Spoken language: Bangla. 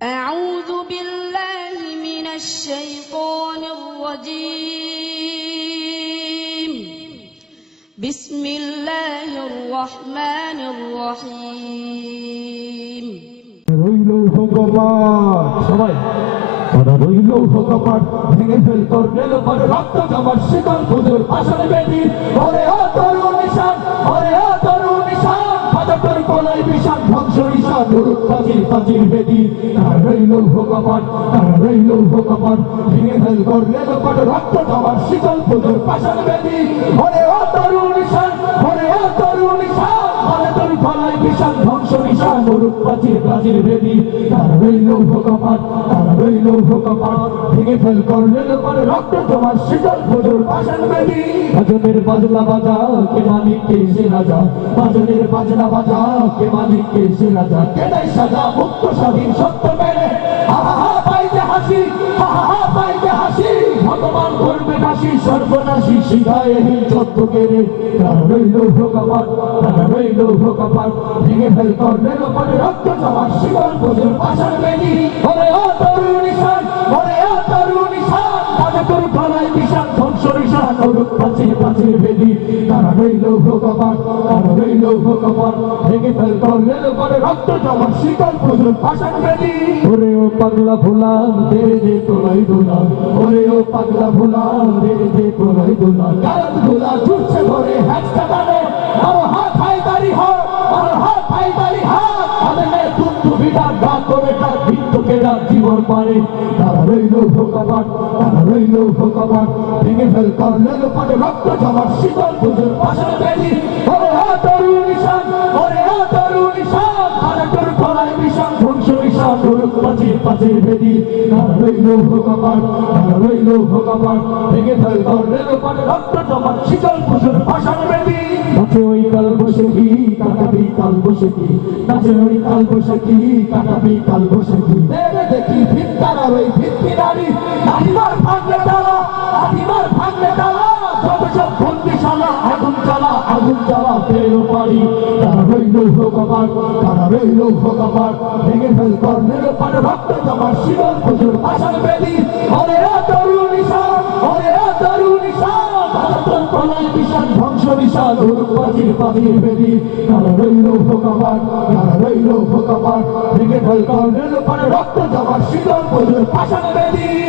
أعوذ بالله من الشيطان الرجيم بسم الله الرحمن الرحيم রইল ভগবান সবাই ওরা রইল ভগবান ভেঙে ফেল করলেন পর রক্ত জমার শীতল হুজুর আসল বেদি ওরে ও তরুণ নিশান ওরে ও তরুণ নিশান ফাটকের কোলায় বিশাল ধ্বংস নিশান নুরুত পাজির পাজির বেদি তারা রইল ভগবান ভেঙে ফেল করলেন পর রক্ত জমার শীতল হুজুর আসল বেদি ওরে ও তরুণ নিশান ওরে ও তরুণ নিশান ফাটকের কোলায় বিশাল ধ্বংস নিশান নুরুত পাজির পাজির বেদি তারা রইল ভগবান ভেঙে ফেল করলেন পরে রক্ত তোমার শীতল হুজুর আসল বেদি বাজনের বাজনা বাজা কে মালিক কে সে রাজা বাজনের বাজনা বাজা কে মালিক কে সে রাজা কে দেয় সাজা মুক্ত স্বাধীন সত্য মেনে আহা হা পাইতে হাসি আহা হা পাইতে হাসি ভগবান করবে কাশি সর্বনাশী শিখায় হিল চত্ব কেড়ে তারা রইল ভগবান ভেঙে ফেল করলেন পরে রক্ত তোমার শীতল হুজুর আসল বেদি ওরে ও তরুণ নিশান ওরে ও তরুণ নিশান তাদের গলায় বিশাল ধ্বংস নিশান নুরুত পাজির পাজির বেদি তারা রইল ভগবান ভেঙে ফেল করলেন পরে রক্ত জমার শীতল হুজুর আসল বেদি ওরে ও পাগলা ভোলাম দে দে তোলাই দোলা ওরে ও পাগলা ভোলাম দে দে তোলাই দোলা গারদ ভোলা ছুটছে ভরে হ্যাচকা টানে আর হাত হাইদারি হাত আর হাত হাইদারি হাত আদমে তুতু বিদার গা করে তার ভিত্তকেরা জীবন পারে তারা রইল ভগবান ভেঙে ফেল করলেন পরে রক্ত জমার শীতল হুজুর আসল বেদি ওরে ও তরুণ নিশান ওরে ও তরুণ নিশান তাদের গলায় বিশাল ধ্বংস নিশান নুরুত পাজির বেদি তারা রইল ভগবান ভেঙে ফেল করলেন পরে রক্ত জমার শীতল হুজুর আসল বেদি নাচে ওই কাল বসে কি কাটাবি কাল বসে কি নাচে ওই কাল বসে কি কাটাবি কাল বসে কি দেবে দেখি ভিত্তারা ওই ভিত্তি নারী আদিবার ভাঙলে তালা যত সব বন্দিশালা আগুন জ্বালা পেরো পারি তারা রইল ভগবান ভেঙে ফেল করলেন পরে রক্ত জমার শীতল হুজুর আসল বেদি ওরে ও তরুণ নিশান ভারতের প্রলয় বিশাল ধ্বংস নিশান নুরুত পাজির বেদি তারা রইল ভগবান ভেঙে ফেল করলেন পরে রক্ত জমার শীতল হুজুর আসল বেদি